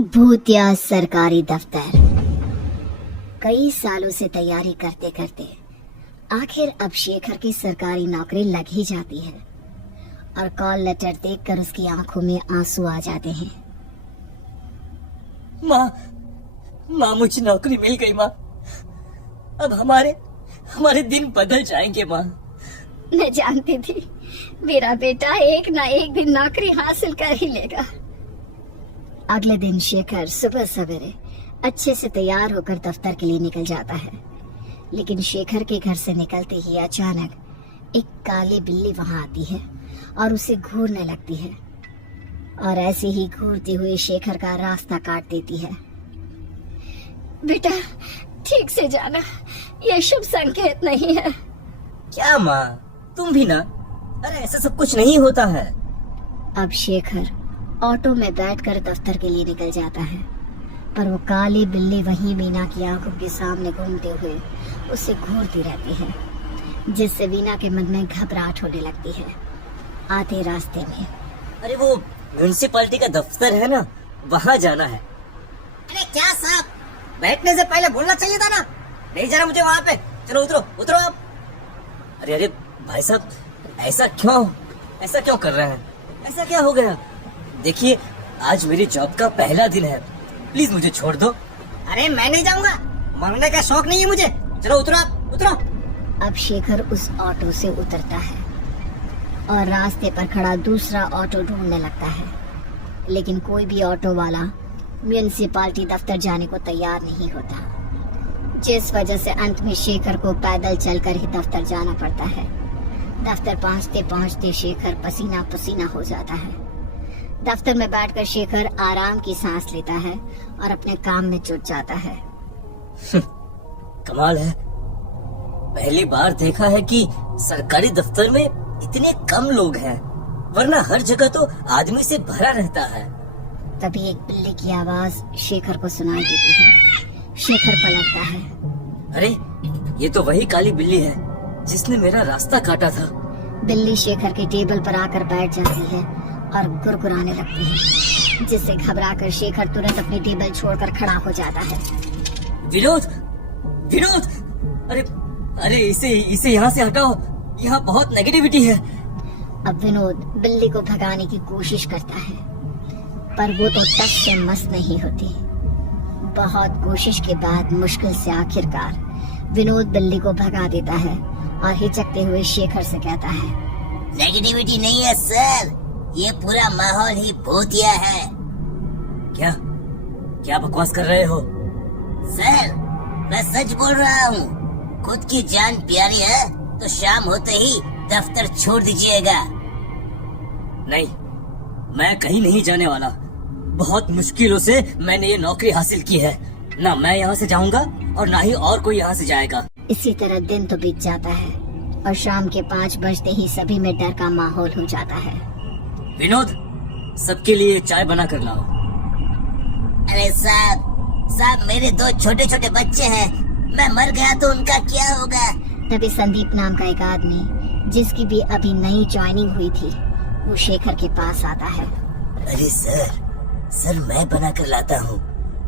भूतिया सरकारी दफ्तर। कई सालों से तैयारी करते करते आखिर अब शेखर की सरकारी नौकरी लग ही जाती है और कॉल लेटर देखकर उसकी आंखों में आंसू आ जाते हैं। माँ मुझे नौकरी मिल गई माँ। अब हमारे दिन बदल जाएंगे माँ। मैं जानती थी मेरा बेटा एक ना एक दिन नौकरी हासिल कर ही लेगा। अगले दिन शेखर सुबह सवेरे अच्छे से तैयार होकर दफ्तर के लिए निकल जाता है, लेकिन शेखर के घर से निकलते ही अचानक एक काली बिल्ली वहां आती है और उसे घूरने लगती है और ऐसे ही घूरती हुई शेखर का रास्ता काट देती है। बेटा ठीक से जाना, यह शुभ संकेत नहीं है। क्या माँ, तुम भी ना। अरे ऐसा सब कुछ नहीं होता है। अब शेखर ऑटो में बैठकर दफ्तर के लिए निकल जाता है, पर वो काली बिल्ली वहीं वीना की आंखों के सामने घूमते हुए उसे घूरती रहती है, जिससे वीना के मन में घबराहट होने लगती है। आधे रास्ते में अरे वो म्यूनिसिपालिटी का दफ्तर है ना, वहाँ जाना है। अरे क्या साहब, बैठने से पहले बोलना चाहिए था ना। नहीं जाना मुझे वहाँ पे। चलो उतरो उतरो आप। अरे भाई साहब, ऐसा क्यों कर रहे हैं? ऐसा क्या हो गया? देखिए आज मेरी जॉब का पहला दिन है, प्लीज मुझे छोड़ दो। अरे मैं नहीं जाऊंगा, मरने का शौक नहीं है मुझे। चलो उतरो आप, उतरो। अब शेखर उस ऑटो से उतरता है और रास्ते पर खड़ा दूसरा ऑटो ढूंढने लगता है, लेकिन कोई भी ऑटो वाला म्यूनिसिपालिटी दफ्तर जाने को तैयार नहीं होता, जिस वजह से अंत में शेखर को पैदल चलकर ही दफ्तर जाना पड़ता है। दफ्तर पहुंचते पहुंचते शेखर पसीना पसीना हो जाता है। दफ्तर में बैठकर शेखर आराम की सांस लेता है और अपने काम में जुट जाता है। कमाल है, पहली बार देखा है कि सरकारी दफ्तर में इतने कम लोग हैं, वरना हर जगह तो आदमी से भरा रहता है। तभी एक बिल्ली की आवाज शेखर को सुनाई देती है। शेखर पलटता है। अरे ये तो वही काली बिल्ली है जिसने मेरा रास्ता काटा था। बिल्ली शेखर के टेबल पर आकर बैठ जाती है और गुरगुराने लगती है, जिससे घबराकर शेखर तुरंत अपनी टेबल छोड़कर खड़ा हो जाता है। विनोद, अरे इसे यहाँ से हटाओ, यहाँ बहुत नेगेटिविटी है। अब विनोद बिल्ली को भगाने की कोशिश करता है, पर वो तो टस से मस नहीं होती। बहुत कोशिश के बाद मुश्किल से आखिरकार विनोद बिल्ली को भगा देता है और हिचकते हुए शेखर से कहता है, नेगेटिविटी नहीं है सर, ये पूरा माहौल ही भूतिया है। क्या बकवास कर रहे हो? सर मैं सच बोल रहा हूँ, खुद की जान प्यारी है तो शाम होते ही दफ्तर छोड़ दीजिएगा। नहीं, मैं कहीं नहीं जाने वाला। बहुत मुश्किलों से मैंने ये नौकरी हासिल की है। ना मैं यहाँ से जाऊंगा और ना ही और कोई यहाँ से जाएगा। इसी तरह दिन तो बीत जाता है और शाम के 5 बजते ही सभी में डर का माहौल हो जाता है। विनोद, सबके लिए चाय बना कर लाओ। अरे साहब मेरे 2 छोटे छोटे बच्चे हैं, मैं मर गया तो उनका क्या होगा? तभी संदीप नाम का एक आदमी, जिसकी भी अभी नई ज्वाइनिंग हुई थी, वो शेखर के पास आता है। अरे सर मैं बना कर लाता हूँ,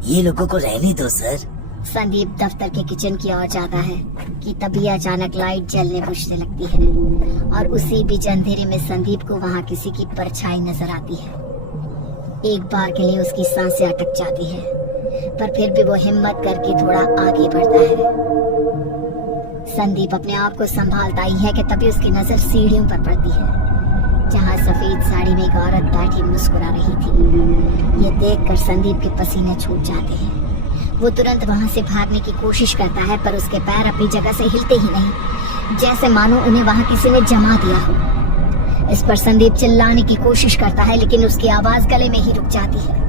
ये लोगों को रहने दो सर। संदीप दफ्तर के किचन की ओर जाता है कि तभी अचानक लाइट जलने बुझने लगती है और उसी बीच अंधेरे में संदीप को वहाँ किसी की परछाई नजर आती है। एक बार के लिए उसकी सांसें अटक जाती है, पर फिर भी वो हिम्मत करके थोड़ा आगे बढ़ता है। संदीप अपने आप को संभालता ही है कि तभी उसकी नजर सीढ़ियों पर पड़ती है, जहाँ सफेद साड़ी में एक औरत बैठी मुस्कुरा रही थी। ये देखकर संदीप के पसीने छूट जाते हैं। वो तुरंत वहाँ से भागने की कोशिश करता है, पर उसके पैर अपनी जगह से हिलते ही नहीं, जैसे मानो उन्हें वहाँ किसी ने जमा दिया हो। इस पर संदीप चिल्लाने की कोशिश करता है, लेकिन उसकी आवाज गले में ही रुक जाती है।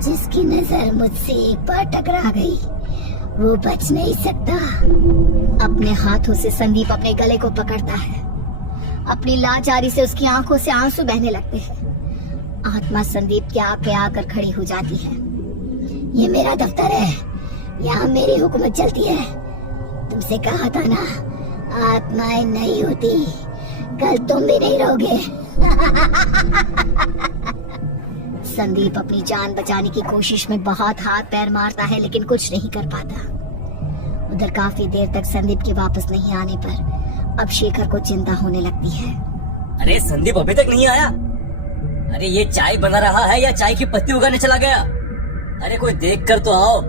जिसकी नजर मुझसे एक बार टकरा गई वो बच नहीं सकता। अपने हाथों से संदीप अपने गले को पकड़ता है। अपनी लाचारी से उसकी आंखों से आंसू बहने लगते हैं। आत्मा संदीप के आगे आकर खड़ी हो जाती है। ये मेरा दफ्तर है, यहाँ मेरी हुकूमत चलती है। तुमसे कहा था ना, आत्माएं नहीं होती, कल तुम भी नहीं रहोगे। संदीप अपनी जान बचाने की कोशिश में बहुत हाथ पैर मारता है, लेकिन कुछ नहीं कर पाता। उधर काफी देर तक संदीप के वापस नहीं आने पर अब शेखर को चिंता होने लगती है। अरे संदीप अभी तक नहीं आया। अरे ये चाय बना रहा है या चाय की पत्ती उगाने चला गया? अरे कोई देख कर तो आओ।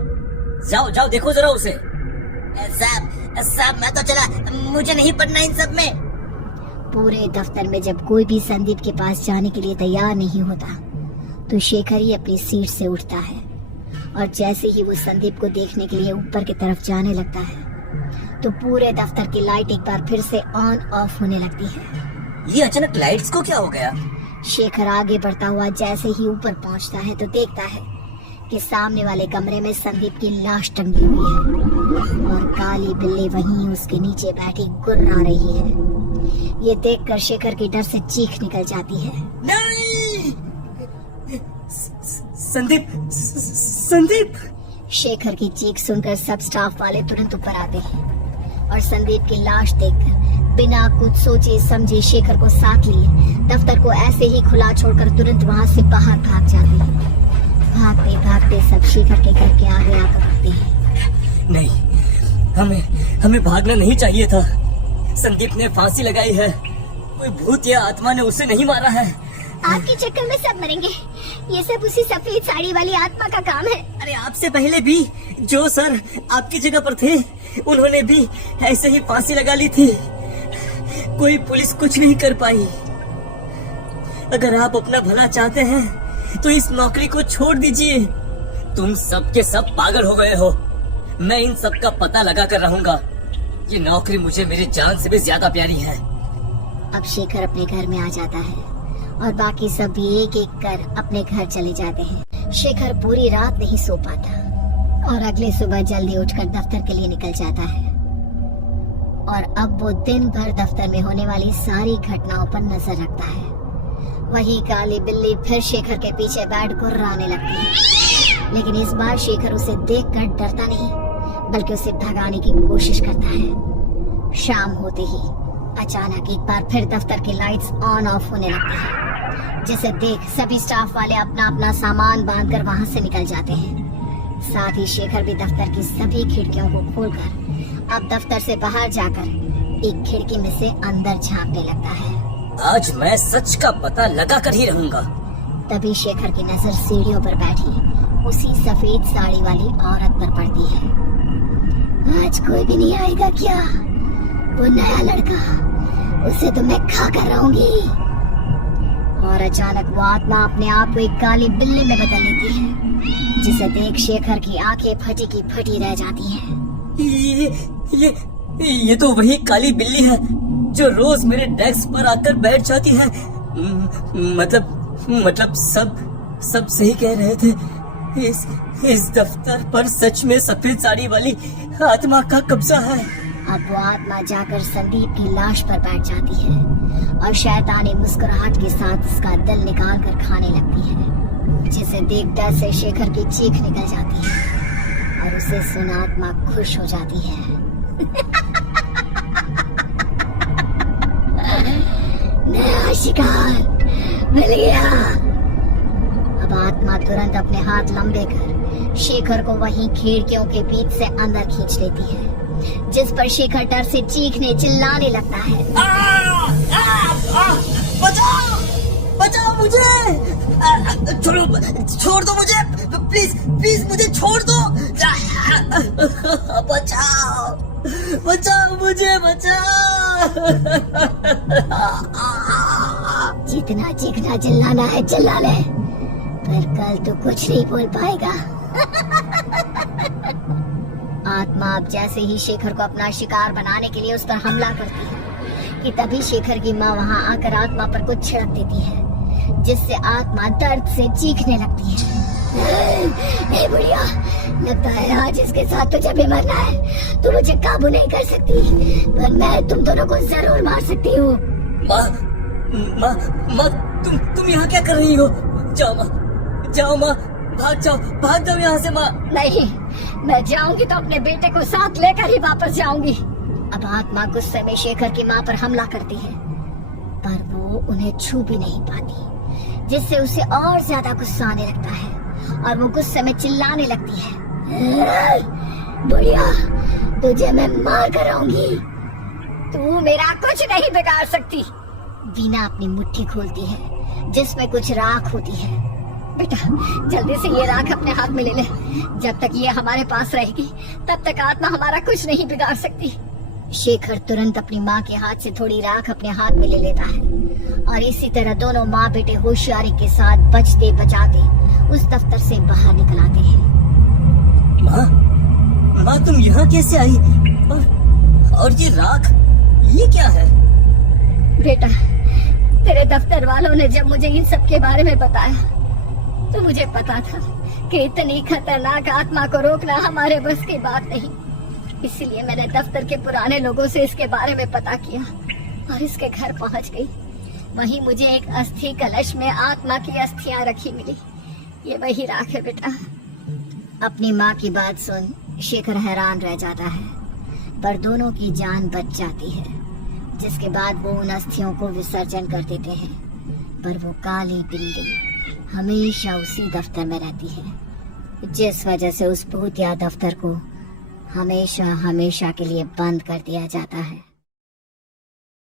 जाओ जाओ देखो जरा उसे। साहब मैं तो चला, मुझे नहीं पढ़ना इन सब में। पूरे दफ्तर में जब कोई भी संदीप के पास जाने के लिए तैयार नहीं होता तो शेखर ही अपनी सीट से उठता है और जैसे ही वो संदीप को देखने के लिए ऊपर की तरफ जाने लगता है तो पूरे दफ्तर की लाइट एक बार फिर से ऑन ऑफ होने लगती है। ये अचानक लाइट्स को क्या हो गया? शेखर आगे बढ़ता हुआ जैसे ही ऊपर पहुंचता है तो देखता है कि सामने वाले कमरे में संदीप की लाश टंगी हुई है और काली बिल्ली वहीं उसके नीचे बैठी गुर्रा रही है। ये देखकर शेखर की डर से चीख निकल जाती है। नहीं! संदीप! संदीप! शेखर की चीख सुनकर सब स्टाफ वाले तुरंत ऊपर आते हैं और संदीप की लाश देखकर बिना कुछ सोचे समझे शेखर को साथ लिए दफ्तर को ऐसे ही खुला छोड़कर तुरंत वहां से बाहर भाग जाते हैं। भागते भागते सब शेखर के घर के आगे आकर रुकते हैं। नहीं, हमें भागना नहीं चाहिए था। संदीप ने फांसी लगाई है। कोई भूत या आत्मा ने उसे नहीं मारा है। आपके चक्कर में सब मरेंगे। ये सब उसी सफेद साड़ी वाली आत्मा का काम है। अरे आपसे पहले भी जो सर आपकी जगह पर थे उन्होंने भी ऐसे ही फांसी लगा ली थी। कोई पुलिस कुछ नहीं कर पाई। अगर आप अपना भला चाहते हैं तो इस नौकरी को छोड़ दीजिए। तुम सब के सब पागल हो गए हो। मैं इन सब का पता लगा कर रहूंगा। ये नौकरी मुझे मेरी जान से भी ज्यादा प्यारी है। अब शेखर अपने घर में आ जाता है और बाकी सब भी एक एक कर अपने घर चले जाते हैं। शेखर पूरी रात नहीं सो पाता और अगले सुबह जल्दी उठकर दफ्तर के लिए निकल जाता है और अब वो दिन भर दफ्तर में होने वाली सारी घटनाओं पर नजर रखता है। वही काली बिल्ली फिर शेखर के पीछे बैठ गुर्राने लगती है, लेकिन इस बार शेखर उसे देखकर डरता नहीं बल्कि उसे भगाने की कोशिश करता है। शाम होते ही अचानक एक बार फिर दफ्तर की लाइट्स ऑन ऑफ होने लगती है, जिसे देख सभी स्टाफ वाले अपना अपना सामान बांधकर वहां से निकल जाते हैं। साथ ही शेखर भी दफ्तर की सभी खिड़कियों को खोलकर अब दफ्तर से बाहर जाकर एक खिड़की में से अंदर झांकने लगता है। आज मैं सच का पता लगा कर ही रहूंगा। तभी शेखर की नजर सीढ़ियों पर बैठी उसी सफेद साड़ी वाली औरत पर पड़ती है। आज कोई भी नहीं आएगा क्या? वो नया लड़का, उसे तो मैं खा कर रहूंगी। और अचानक वो आत्मा अपने आप को एक काली बिल्ली में बदल लेती है, जिसे देख शेखर की आंखें फटी की फटी रह जाती हैं। ये तो वही काली बिल्ली है जो रोज मेरे डेस्क पर आकर बैठ जाती है। मतलब सब सही कह रहे थे। इस दफ्तर पर सच में सफेद साड़ी वाली आत्मा का कब्जा है। अब वो आत्मा जाकर संदीप की लाश पर बैठ जाती है और शैतानी मुस्कुराहट के साथ उसका दिल निकाल कर खाने लगती है, जिसे देख डर से शेखर की चीख निकल जाती है और उसे सुन आत्मा खुश हो जाती है। नया शिकार मिल गया। अब आत्मा तुरंत अपने हाथ लंबे कर शेखर को वहीं खिड़कियों के बीच से अंदर खींच लेती है, जिस पर शेखर डर से चीखने चिल्लाने लगता है। बचाओ मुझे! छोड़ दो मुझे! प्लीज मुझे छोड़ दो! बचाओ मुझे! जितना चीखना चिल्लाना है चिल्ला ले, पर कल तो कुछ नहीं बोल पाएगा। आत्मा अब जैसे ही शेखर को अपना शिकार बनाने के लिए उस पर हमला करती है कि तभी शेखर की माँ वहाँ आकर आत्मा पर कुछ छिड़क देती है, जिससे आत्मा दर्द से चीखने लगती है। ए बुढ़िया, लगता है आज इसके साथ तुझे भी मरना है। तू मुझे काबू नहीं कर सकती, पर मैं तुम दोनों को जरूर मार सकती हूँ। माँ, तुम यहाँ क्या कर रही हो? जाओ माँ, भाग जाओ यहाँ से माँ। नहीं, मैं जाऊंगी तो अपने बेटे को साथ लेकर ही वापस जाऊंगी। अब आत्मा गुस्से में शेखर की माँ पर हमला करती है, पर वो उन्हें छू भी नहीं पाती, जिससे उसे और ज्यादा गुस्सा आने लगता है और वो गुस्से में चिल्लाने लगती है, बुढ़िया, तुझे मैं मार कर आऊंगी। तू मेरा कुछ नहीं बिगाड़ सकती। वीना अपनी मुट्ठी खोलती है जिसमें कुछ राख होती है। बेटा, जल्दी से ये राख अपने हाथ में ले ले। जब तक ये हमारे पास रहेगी तब तक आत्मा हमारा कुछ नहीं बिगाड़ सकती। शेखर तुरंत अपनी माँ के हाथ से थोड़ी राख अपने हाथ में ले लेता है और इसी तरह दोनों माँ बेटे होशियारी के साथ बचते बचाते उस दफ्तर से बाहर निकल आते हैं। माँ, तुम यहाँ कैसे आई? और ये राख, ये क्या है? बेटा, तेरे दफ्तर वालों ने जब मुझे इन सब के बारे में बताया तो मुझे पता था कि इतनी खतरनाक आत्मा को रोकना हमारे बस की बात नहीं। इसलिए मैंने दफ्तर के पुराने लोगों से इसके बारे में पता किया और इसके घर पहुंच गई। वहीं मुझे एक अस्थि कलश में आत्मा की अस्थियां रखी मिली। ये वही राख है बेटा। अपनी माँ की बात सुन शेखर हैरान रह जाता है, पर दोनों की जान बच जाती है, जिसके बाद वो उन अस्थियों को विसर्जन कर देते हैं। पर वो काली बिल्ली हमेशा उसी दफ्तर में रहती है, जिस वजह से उस भूतिया दफ्तर को हमेशा हमेशा के लिए बंद कर दिया जाता है।